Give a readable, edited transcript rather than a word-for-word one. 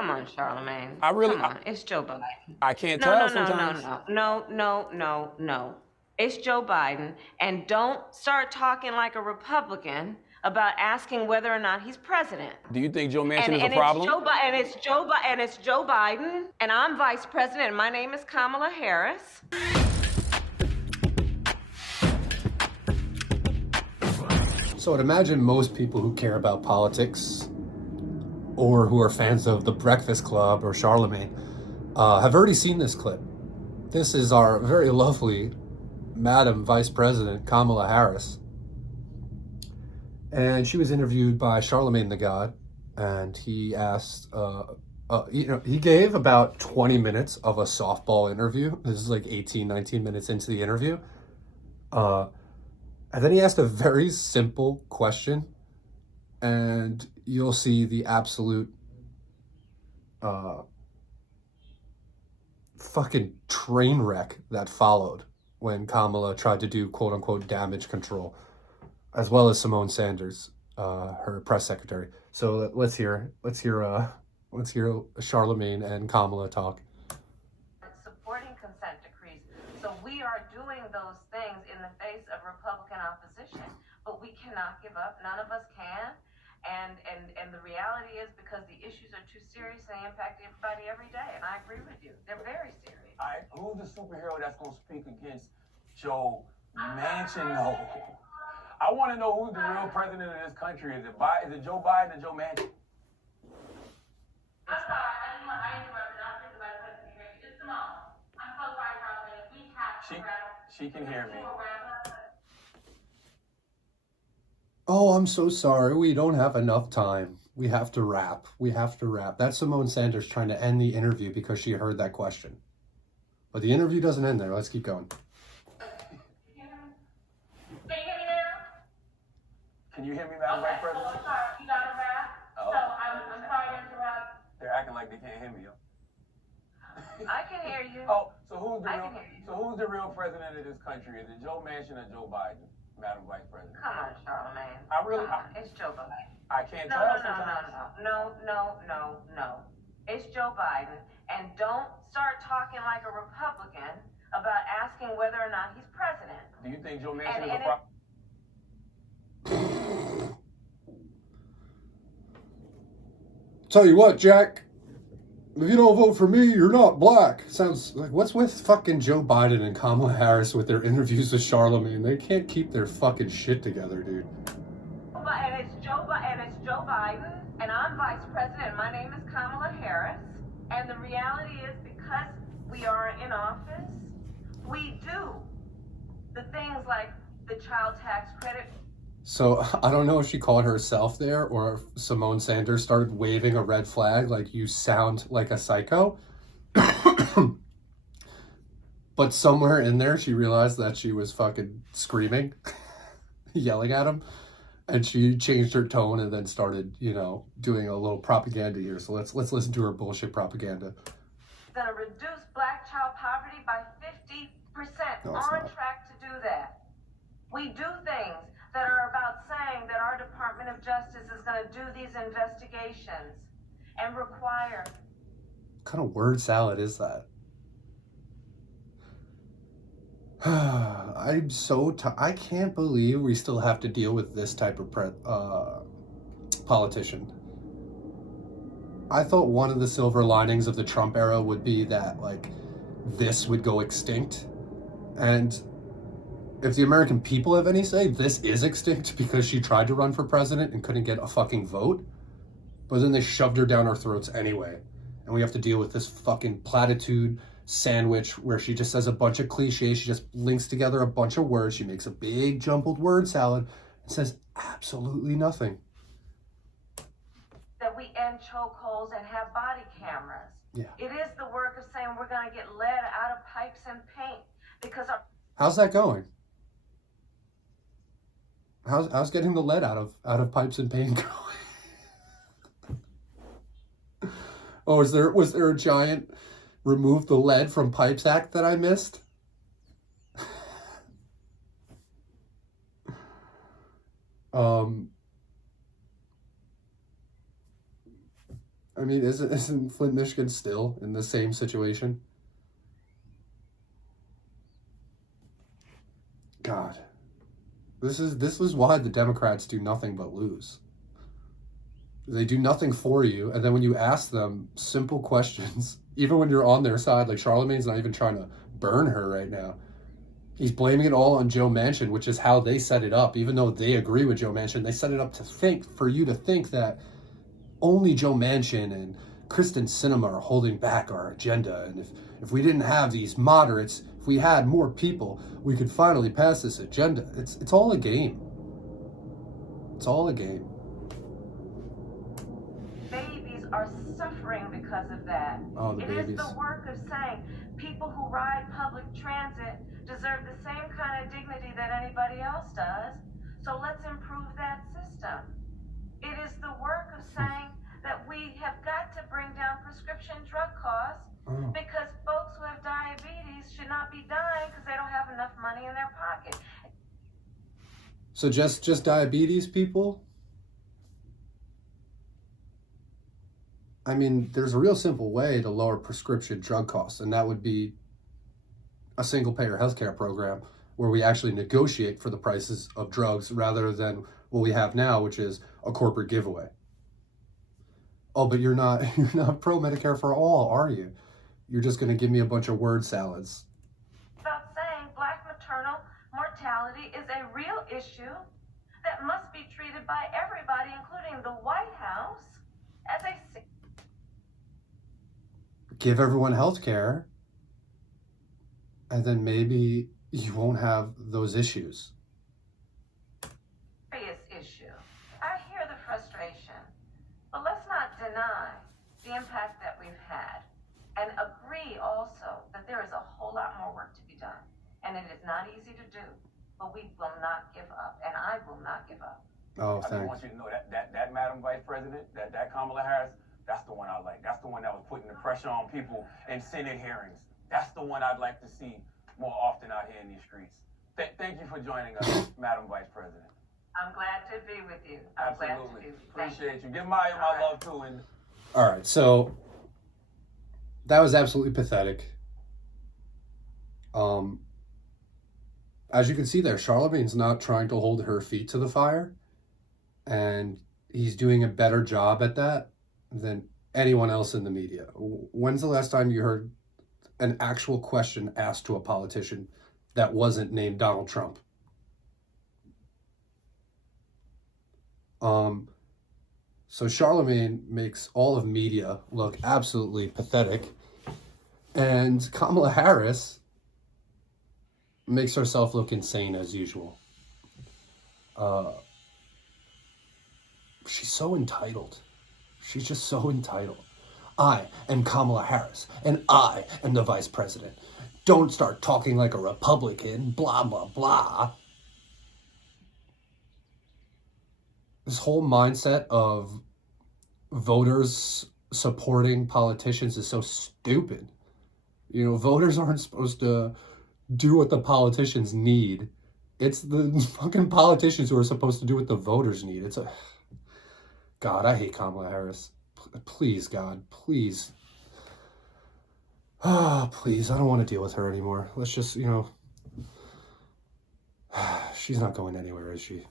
Come on, Charlamagne. I really, Come on. It's Joe Biden. I can't No, tell no, no, no, sometimes. no. It's Joe Biden. And don't start talking like a Republican about asking whether or not he's president. Do you think Joe Manchin is a And problem? it's Joe Biden, and I'm vice president, and my name is Kamala Harris. So I'd imagine most people who care about politics or who are fans of The Breakfast Club or Charlamagne have already seen this clip. This is our very lovely Madam Vice President Kamala Harris. And she was interviewed by Charlamagne Tha God, and he asked, he gave about 20 minutes of a softball interview. This is like 18, 19 minutes into the interview. And then he asked a very simple question, and you'll see the absolute fucking train wreck that followed when Kamala tried to do quote unquote damage control, as well as Simone Sanders, her press secretary. So let's hear Charlamagne and Kamala talk. Supporting consent decrees. So we are doing those things in the face of Republican opposition, but we cannot give up. None of us can. And the reality is, because the issues are too serious and they impact everybody every day. And I agree with you. They're very serious. All right, who's the superhero that's going to speak against Joe Manchin? No. I want to know who's the real president of this country. Is it Joe Biden or Joe Manchin? I'm sorry, I interrupted. I think the vice president here. It's Simone. I'm so sorry, Charlamagne. We have to wrap. She can hear me. Oh, I'm so sorry. We don't have enough time. We have to wrap. That's Simone Sanders trying to end the interview because she heard that question. But the interview doesn't end there. Let's keep going. Can you hear me, Madam Vice President? So sorry, you got to wrap. Oh. So I'm sorry to interrupt. They're acting like they can't hear me. I can hear you. Oh, so who's the real president of this country? Is it Joe Manchin or Joe Biden, Madam Vice President? Come on, Charlamagne. It's Joe Biden. I can't tell sometimes. No. It's Joe Biden. And don't start talking like a Republican about asking whether or not he's president. Do you think Joe Manchin is a problem? Tell you what, Jack, if you don't vote for me, you're not black. Sounds like, what's with fucking Joe Biden and Kamala Harris with their interviews with Charlamagne? They can't keep their fucking shit together, dude. And it's Joe Biden, and I'm vice president. My name is Kamala Harris. And the reality is, because we are in office, we do the things like the child tax credit. So I don't know if she called herself there or if Simone Sanders started waving a red flag like, you sound like a psycho. But somewhere in there, she realized that she was fucking screaming, yelling at him. And she changed her tone and then started, doing a little propaganda here. So let's listen to her bullshit propaganda. Going to reduce black child poverty by 50%. No, on track to do that. We do things that are about saying that our Department of Justice is going to do these investigations and require. What kind of word salad is that? I'm so I can't believe we still have to deal with this type of politician. I thought one of the silver linings of the Trump era would be that, this would go extinct. And if the American people have any say, this is extinct because she tried to run for president and couldn't get a fucking vote. But then they shoved her down our throats anyway. And we have to deal with this fucking platitude sandwich where she just says a bunch of cliches. She just links together a bunch of words. She makes a big jumbled word salad and says absolutely nothing. That we end chokeholds and have body cameras. Yeah. It is the work of saying we're going to get lead out of pipes and paint because How's that going? How's getting the lead out of pipes and paint going? Oh, was there a giant remove the lead from pipes act that I missed? I mean, isn't Flint, Michigan still in the same situation? God. This is why the Democrats do nothing but lose. They do nothing for you, and then when you ask them simple questions, even when you're on their side, like Charlamagne's not even trying to burn her right now. He's blaming it all on Joe Manchin, which is how they set it up. Even though they agree with Joe Manchin, they set it up for you to think that only Joe Manchin and Kristen Sinema are holding back our agenda. And if we didn't have these moderates, if we had more people, we could finally pass this agenda. It's all a game. It's all a game. Babies are suffering because of that. Oh, the It babies. is the work of saying people who ride public transit deserve the same kind of dignity that anybody else does. So let's improve that system. It is the work of saying that we have got to bring down prescription drug costs because folks who have diabetes should not be dying because they don't have enough money in their pocket. So just diabetes people? I mean, there's a real simple way to lower prescription drug costs, and that would be a single-payer healthcare program where we actually negotiate for the prices of drugs rather than what we have now, which is a corporate giveaway. Oh, but you're not pro Medicare for all, are you? You're just going to give me a bunch of word salads. About saying Black maternal mortality is a real issue that must be treated by everybody, including the White House, as a Give everyone health care, and then maybe you won't have those issues. serious issue. I hear the frustration, but let's not deny the impact that we've had and agree also that there is a whole lot more work to be done. And it is not easy to do, but we will not give up, and I will not give up. Oh, I just want thanks. you to know that Madam Vice President, that Kamala Harris, that's the one I like. That's the one that was putting the pressure on people in Senate hearings. That's the one I'd like to see more often out here in these streets. Thank you for joining us, Madam Vice President. I'm glad to be with you. I'm glad to Absolutely. be with you. Thank Appreciate you. Give Maya my love too. And All right, so that was absolutely pathetic. As you can see there, Charlamagne's not trying to hold her feet to the fire, and he's doing a better job at that than anyone else in the media. When's the last time you heard an actual question asked to a politician that wasn't named Donald Trump? So Charlamagne makes all of media look absolutely pathetic, and Kamala Harris makes herself look insane as usual. She's so entitled. She's just so entitled. I am Kamala Harris, and I am the vice president. Don't start talking like a Republican, blah, blah, blah. This whole mindset of voters supporting politicians is so stupid. You know, voters aren't supposed to do what the politicians need. It's the fucking politicians who are supposed to do what the voters need. God, I hate Kamala Harris. Please, God, please. Please, I don't want to deal with her anymore. Let's just, she's not going anywhere, is she?